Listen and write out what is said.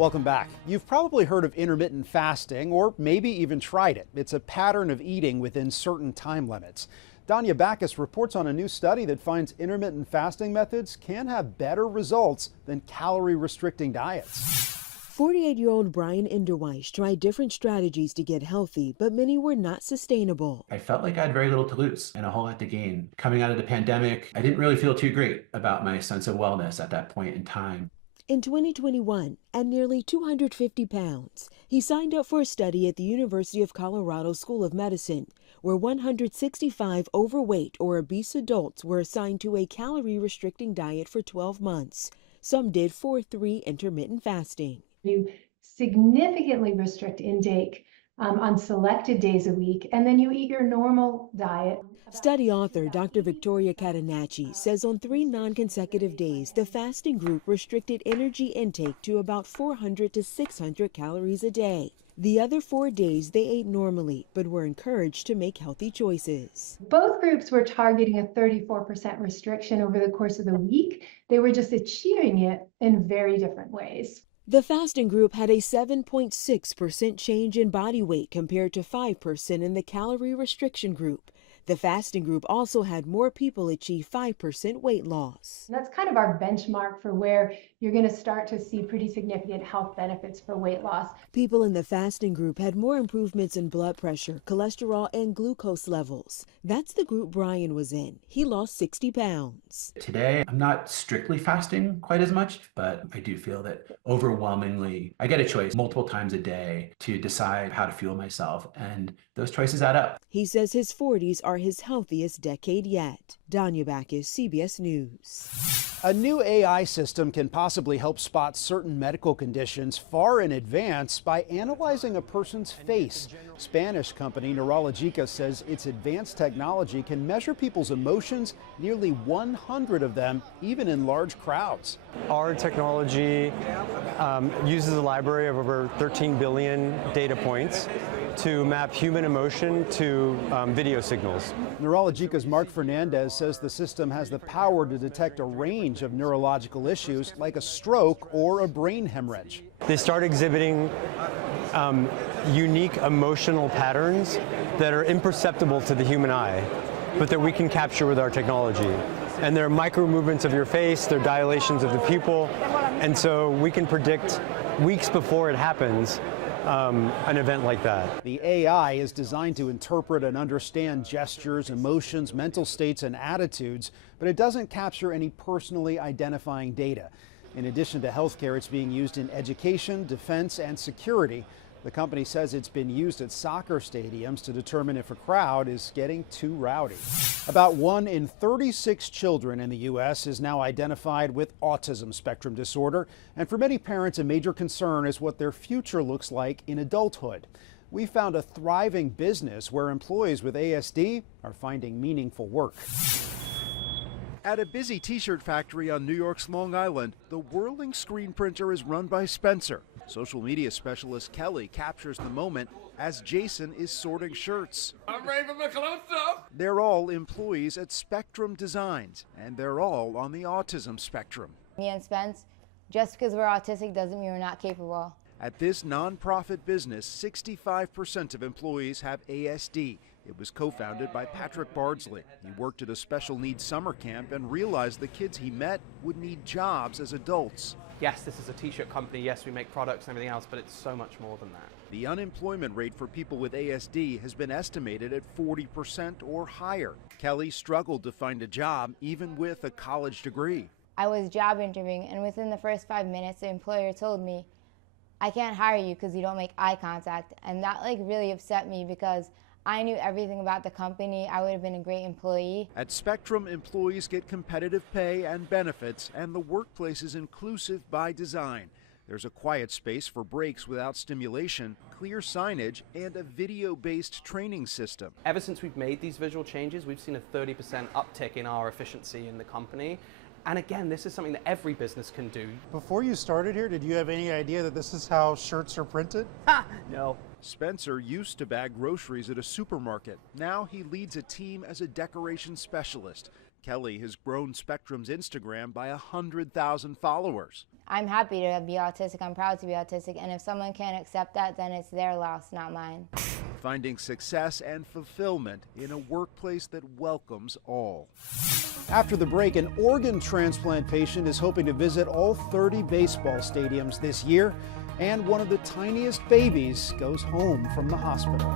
Welcome back. You've probably heard of intermittent fasting or maybe even tried it. It's a pattern of eating within certain time limits. Danya Backus reports on a new study that finds intermittent fasting methods can have better results than calorie restricting diets. 48-year-old Brian Enderweiss tried different strategies to get healthy, but many were not sustainable. I felt like I had very little to lose and a whole lot to gain. Coming out of the pandemic, I didn't really feel too great about my sense of wellness at that point in time. In 2021, at nearly 250 pounds, he signed up for a study at the University of Colorado School of Medicine, where 165 overweight or obese adults were assigned to a calorie-restricting diet for 12 months. Some did 4-3 intermittent fasting. You significantly restrict intake on selected days a week, and then you eat your normal diet. Study author Dr. Victoria Catenacci says on 3 non-consecutive days, the fasting group restricted energy intake to about 400 to 600 calories a day. The other 4 days, they ate normally, but were encouraged to make healthy choices. Both groups were targeting a 34% restriction over the course of the week. They were just achieving it in very different ways. The fasting group had a 7.6% change in body weight compared to 5% in the calorie restriction group. The fasting group also had more people achieve 5% weight loss. And that's kind of our benchmark for where you're going to start to see pretty significant health benefits for weight loss. People in the fasting group had more improvements in blood pressure, cholesterol, and glucose levels. That's the group Brian was in. He lost 60 pounds. Today, I'm not strictly fasting quite as much, but I do feel that overwhelmingly, I get a choice multiple times a day to decide how to fuel myself, and those choices add up. He says his 40s are his healthiest decade yet. Danya Backus, CBS News. A new AI system can possibly help spot certain medical conditions far in advance by analyzing a person's face. Spanish company Neurologica says its advanced technology can measure people's emotions, nearly 100 of them, even in large crowds. Our technology uses a library of over 13 billion data points to map human emotion to video signals. Neurologica's Mark Fernandez says the system has the power to detect a range of neurological issues like a stroke or a brain hemorrhage. They start exhibiting unique emotional patterns that are imperceptible to the human eye, but that we can capture with our technology. And they're micro movements of your face, they're dilations of the pupil, and so we can predict weeks before it happens an event like that. The AI is designed to interpret and understand gestures, emotions, mental states, and attitudes, but it doesn't capture any personally identifying data. In addition to healthcare, it's being used in education, defense, and security. The company says it's been used at soccer stadiums to determine if a crowd is getting too rowdy. About 1 in 36 children in the U.S. is now identified with autism spectrum disorder, and for many parents, a major concern is what their future looks like in adulthood. We found a thriving business where employees with ASD are finding meaningful work. At a busy t-shirt factory on New York's Long Island, the whirling screen printer is run by Spencer. Social media specialist Kelly captures the moment as Jason is sorting shirts. I'm ready for my close-up. They're all employees at Spectrum Designs, and they're all on the autism spectrum. Me and Spence, just because we're autistic doesn't mean we're not capable. At this nonprofit business, 65% of employees have ASD. It was co-founded by Patrick Bardsley. He worked at a special needs summer camp and realized the kids he met would need jobs as adults. Yes, this is a t-shirt company, yes, we make products and everything else, but it's so much more than that. The unemployment rate for people with ASD has been estimated at 40% or higher. Kelly struggled to find a job even with a college degree. I was job interviewing, and within the first 5 minutes, the employer told me, I can't hire you because you don't make eye contact. And that really upset me because I knew everything about the company. I would have been a great employee. At Spectrum, employees get competitive pay and benefits, and the workplace is inclusive by design. There's a quiet space for breaks without stimulation, clear signage, and a video-based training system. Ever since we've made these visual changes, we've seen a 30% uptick in our efficiency in the company. And again, this is something that every business can do. Before you started here, did you have any idea that this is how shirts are printed? Ha! No. Spencer used to bag groceries at a supermarket. Now he leads a team as a decoration specialist. Kelly has grown Spectrum's Instagram by 100,000 followers. I'm happy to be autistic. I'm proud to be autistic. And if someone can't accept that, then it's their loss, not mine. Finding success and fulfillment in a workplace that welcomes all. After the break, an organ transplant patient is hoping to visit all 30 baseball stadiums this year, and one of the tiniest babies goes home from the hospital.